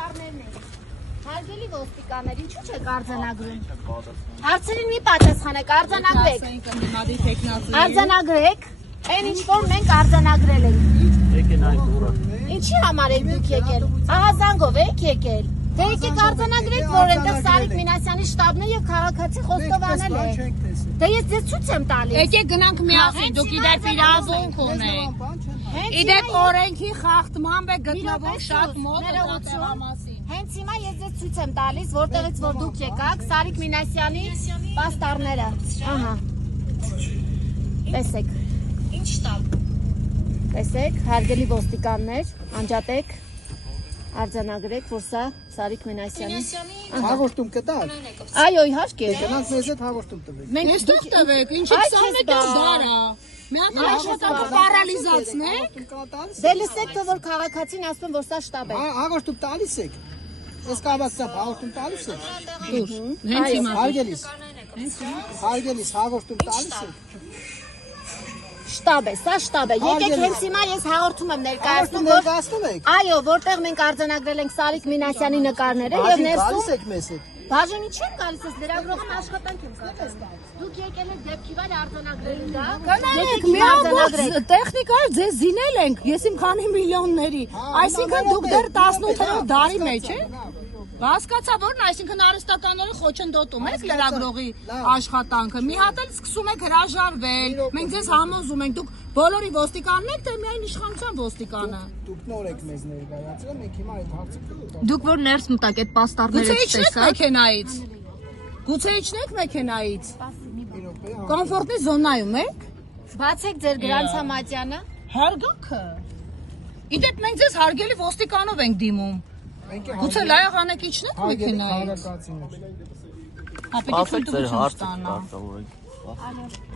պաստառներն են։ Հարգելի ոստիկաններ, ինչու՞ չեք արձանագրում։ Հարցերին մի պատասխանեք, արձանագրեք։ Արձանագրեք, այն ինչ որ մենք արձանագրել ենք։ Եկեն այդ օրը։ Ինչի համար եք դուք եկել։ Ահազանգով եք եկել։ Դե եկեք արձանագրեք, որ այնտեղ Սարիկ Մինասյանի շտաբն է եւ քաղաքացի խոստովանել է։ Դե ես ձեզ ցույց եմ տալիս։ Եկեք գնանք միասին, դուք իդեպ իրավունք ունեք։ Իդեպ օրենքի խախտման է գտնվում շատ մոտ դատամասին։ Հենց հիմա ես ձեզ ցույց եմ տալիս, որտեղից որ դուք եկաք, Սարիկ Մինասյանի պաստառները։ Ահա։ Տեսեք։ Ինչ տալ։ Տեսեք, հարգելի ոստիկաններ, անջատեք, արձանագրեք, որ սա Սարիկ Մինասյանի հաղորդում կտալ։ Այո, իհարկե։ Գնանք մեզ հետ հաղորդում տվեք։ Մենք ստեղ տվեք, ինչի 21 դարա։ Մի հատ աշխատանքը պարալիզացնեք։ Դե լսեք, թե որ քաղաքացին ասում որ սա շտաբ է։ Հաղորդում տալիս եք։ Ես կավացավ հաղորդում տալիս եք։ Դուր, հենց հիմա։ Հարգելիս հաղորդում տալիս եք։ Շտաբ է, սա շտաբ է։ Եկեք հենց հիմա ես հաղորդում եմ Հաղորդում ներկայացնում, որ ներկայացնում եք։ այո, որտեղ մենք արձանագրել ենք Սարիկ Մինասյանի նկարները եւ Տալիս ներսում եք մեզ հետ։ բաժանի չեմ գալիս, ես լրագրողի աշխատանք եմ կատարում։ Դուք եկել եք դեպքի վար արձանագրելու դա։ Գնանք մի ամբողջ տեխնիկա ձեզ զինել ենք, ես իմ քանի միլիոնների։ Այսինքն դուք դեռ 18-րդ դարի մեջ եք։ Հասկացա որն, այսինքն արհեստականորեն խոչընդոտում եք լրագրողի աշխատանքը։ Մի հատ էլ սկսում եք հրաժարվել։ Մենք ձեզ համոզում ենք, դուք բոլորի ոստիկանն եք, թե միայն իշխանության ոստիկանը։ Դուք նոր եք մեզ ներկայացրել, մենք հիմա այդ հարցը կլուտենք։ Դուք որ ներս մտաք այդ Գուցե պաստառները իջնեք մեքենայից։ Գուցե իջնեք մեքենայից։ Կոմֆորտի զոնայում եք։ Բացեք ձեր գրանցամատյանը։ Հարգանքը։ Իդեպ մենք ձեզ հարգելի ոստիկանով ենք դիմում։ Գուցե լայաղանեք իջնեք մեքենայից։ Քաղաքացիներ։ Ապետիտ Ասեք ձեր ցույց հարցը ստանա։ կարգավորեք։